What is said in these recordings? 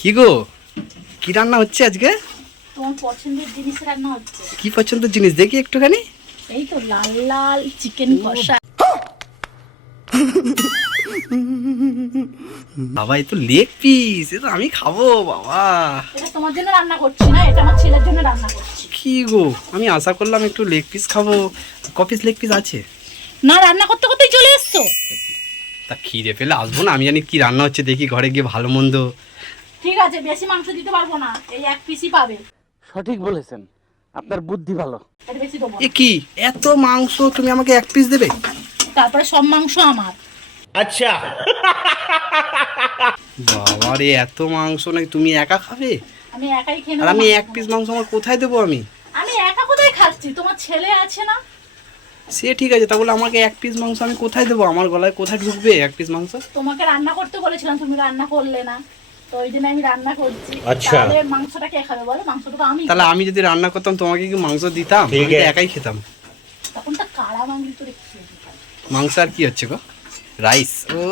কি গো? কি রান্না হচ্ছে আজকে? তোমার পছন্দের জিনিস রান্না হচ্ছে। কি পছন্দের জিনিস? দেখি একটুখানি। এই তো লাল লাল চিকেন কষা। বাবা এ তো লেগ পিস এ তো আমি খাব বাবা। এটা তোমার জন্য রান্না করছি না এটা আমার ছেলের জন্য রান্না করছি। কি গো? আমি আশা করলাম একটু লেগ পিস খাব। ক পিস লেগ পিস আছে? না রান্না করতে করতেই চলে এসছো। তা খিদে পেলে আসব না আমি জানি কি রান্না হচ্ছে দেখি ঘরে গিয়ে ভালো মন্দ ঠিক আছে বেশি মাংস দিতে পারব না এই এক পিসই পাবে। সঠিক বলেছেন আপনার বুদ্ধি ভালো। এটা বেশি দেবো এ কি এত মাংস তুমি আমাকে এক পিস দেবে? তারপরে সব মাংস আমার। আচ্ছা। বাবা রে এত মাংস নাকি তুমি একা খাবে? আমি একাই খেয়ে আর নেব আমি এক পিস মাংস আমার কোথায় দেবো আমি? আমি একা কোথায় খাচ্ছি? তোমার ছেলে আছে না? সে ঠিক আছে তাহলে আমাকে এক পিস মাংস আমি কোথায় দেবো? আমার গলায় কোথায় ঢুকবে এক পিস মাংস? তোমাকে রান্না করতে বলেছিলাম তুমি রান্না করলে না। তো ওই জন্য আমি রান্না করছি। আচ্ছা। তাহলে মাংসটা কে খাবে বলো? মাংসটা তো আমি তাহলে আমি যদি রান্না করতাম তোমাকে কি মাংস দিতাম? আমি তো একাই খেতাম। তখন তো কাড়া মাংস মাংস আর কি হচ্ছে গো? রাইস। ও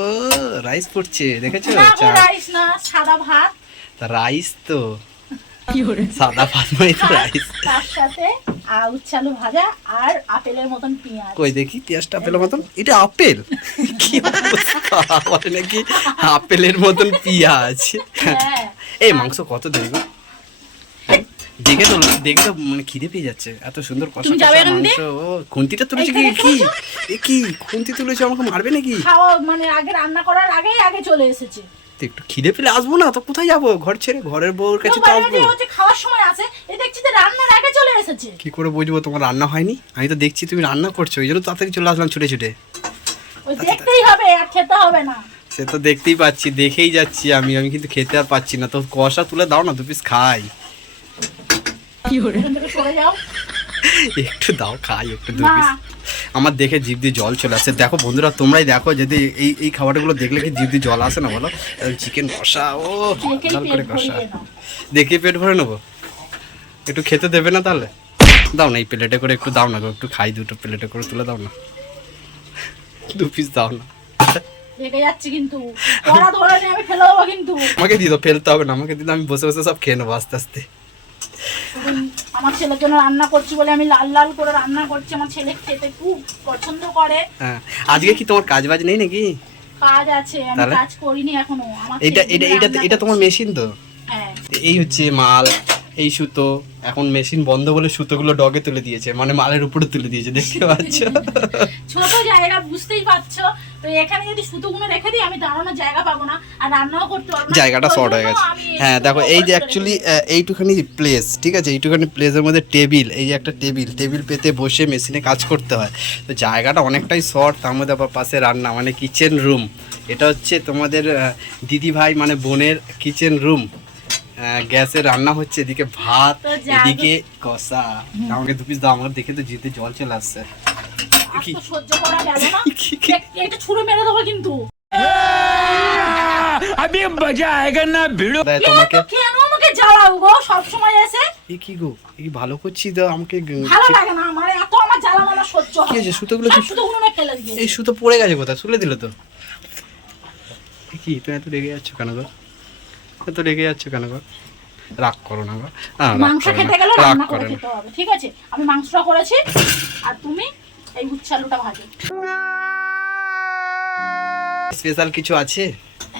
রাইস পড়ছে দেখেছ? চা রাইস না সাদা ভাত। তা রাইস তো। সাদা ভাত মানে রাইস তার সাথে ভাজা আর আপেলের মতন পেঁয়াজ। কই দেখি পেঁয়াজটা আপেলের মতন? এটা আপেল? কি বলে নাকি আপেলের মতন পেঁয়াজ? হ্যাঁ। এই মাংস কত দেবে দেখে তো দেখে তো মানে খিদে পেয়ে যাচ্ছে। এত সুন্দর কষা কষা মাংস। ও খুন্তিটা তুলেছে কি? কি? এ কি? খুন্তি তুলেছে আমাকে মারবে নাকি? খাওয়া মানে আগে রান্না করার আগেই আগে চলে এসেছে। তো একটু খিদে পেলে আসব না? তো কোথায় যাব? ঘর ছেড়ে ঘরের বউর কাছে তো আসব। খাওয়ার সময় আছে। এ দেখছি যে রান্নার আগে চলে এসেছে। কি করে বুঝব? তোমার রান্না হয়নি? আমি তো দেখছি তুমি রান্না করছ ওই জন্য তাড়াতাড়ি চলে আসলাম ছুটে ছুটে। ওই দেখতেই হবে আর খেতে হবে না। সে তো দেখতেই পাচ্ছি দেখেই যাচ্ছি আমি। আমি কিন্তু খেতে আর পাচ্ছি না। তো কষা তুলে দাও না দু পিস খাই। যাও। একটু দাও খাই একটু দু। পিস আমার দেখে জিভ দিয়ে জল চলে আসে। দেখো বন্ধুরা তোমরাই দেখো যদি এই এই খাবারগুলো দেখলে কি জিভ দিয়ে জল আসে না বলো? চিকেন কষা ও লাল করে কষা। দেখে পেট ভরে নেব? একটু খেতে দেবে না তাহলে? দাও না এই প্লেটে করে একটু দাও না গো একটু খাই দুটো প্লেটে করে তুলে দাও না। দু পিস দাও না। আমাকে দিয়ে দাও ফেলতে হবে না আমাকে দিলে আমি বসে বসে সব খেয়ে নেব আস্তে আস্তে। আমার ছেলের জন্য রান্না করছি বলে আমি লাল লাল করে রান্না করছি আমার ছেলে খেতে খুব পছন্দ করে। হ্যাঁ আজকে কি তোমার কাজ বাজ নেই নাকি? কাজ আছে আমি কাজ করিনি এখনও। আমার এটা এটা এটা তোমার মেশিন তো? হ্যাঁ। এই হচ্ছে মাল এই সুতো এখন মেশিন বন্ধ বলে সুতোগুলো ডগে তুলে দিয়েছে মানে মালের উপরে তুলে দিয়েছে দেখতে পাচ্ছ? ছোট জায়গা বুঝতেই পারছ। তো এখানে যদি সুতোগুলো রেখে দিই আমি দাঁড়ানোর জায়গা পাবো না আর রান্নাও করতে পারব জায়গাটা শর্ট হয়ে গেছে। হ্যাঁ দেখো এই যে অ্যাকচুয়ালি এইটুখানি প্লেস ঠিক আছে? এইটুখানি প্লেসের মধ্যে টেবিল এই যে একটা টেবিল টেবিল পেতে বসে মেশিনে কাজ করতে হয়। তো জায়গাটা অনেকটাই শর্ট তার মধ্যে আবার পাশে রান্না মানে কিচেন রুম এটা হচ্ছে তোমাদের দিদি ভাই মানে বোনের কিচেন রুম গ্যাসে রান্না হচ্ছে এদিকে ভাত এদিকে কষা। আমাকে দু পিস দাও আমার দেখে তো জিতে জল চলে আসছে। কেন ভালো তো? আমাকে সুতোগুলো সুতো এই সুতো পড়ে গেছে কোথায়? তুলে দিল তো। কি তুমি এত রেগে যাচ্ছ কেন গো? এত রেগে যাচ্ছে কেন গো? রাগ করো না গো। মাংস খেতে গেলে রান্না করে খেতে হবে ঠিক আছে? আমি মাংসটা করেছি আর তুমি এই উচ্ছালুটা ভাজো। স্পেশাল কিছু আছে?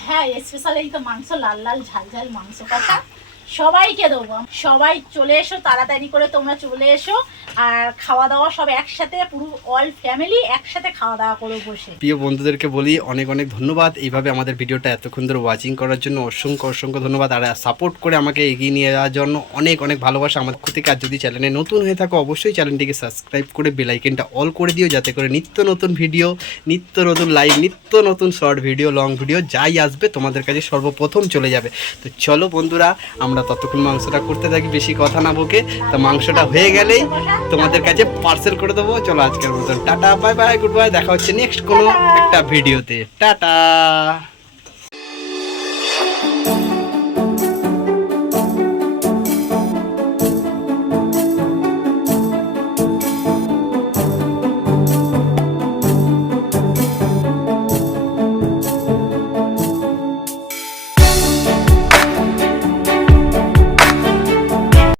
হ্যাঁ স্পেশাল এই তো মাংস লাল লাল ঝাল ঝাল মাংস কষা। সবাইকে দেবো। সবাই চলে এসো, তাড়াতাড়ি করে তোমরা চলে এসো। আর খাওয়া দাওয়া সব একসাথে, পুরো অল ফ্যামিলি একসাথে খাওয়া দাওয়া করে বসে। প্রিয় বন্ধুদেরকে বলি, অনেক অনেক ধন্যবাদ। এইভাবে আমাদের ভিডিওটা এতক্ষণ ধরে ওয়াচিং করার জন্য অসংখ্য অসংখ্য ধন্যবাদ। আর সাপোর্ট করে আমাকে এগিয়ে নিয়ে যাওয়ার জন্য অনেক অনেক ভালোবাসা আমার থেকে। আর যদি চ্যানেলে নতুন হয়ে থাকো, অবশ্যই চ্যানেলটিকে সাবস্ক্রাইব করে বেলাইকেনটা অল করে দিও, যাতে করে নিত্য নতুন ভিডিও নিত্য নতুন লাইভ নিত্য নতুন শর্ট ভিডিও লং ভিডিও যাই আসবে, তোমাদের কাছে সর্বপ্রথম চলে যাবে। তো চলো বন্ধুরা আমরা ততক্ষণ মাংসটা করতে থাকি, বেশি কথা না বকে। তো মাংসটা হয়ে গেলেই তোমাদের কাছে পার্সেল করে দেবো। চলো আজকের মতন। Ta ta bye bye goodbye দেখা হচ্ছে নেক্সট কোনো একটা ভিডিওতে। টাটা!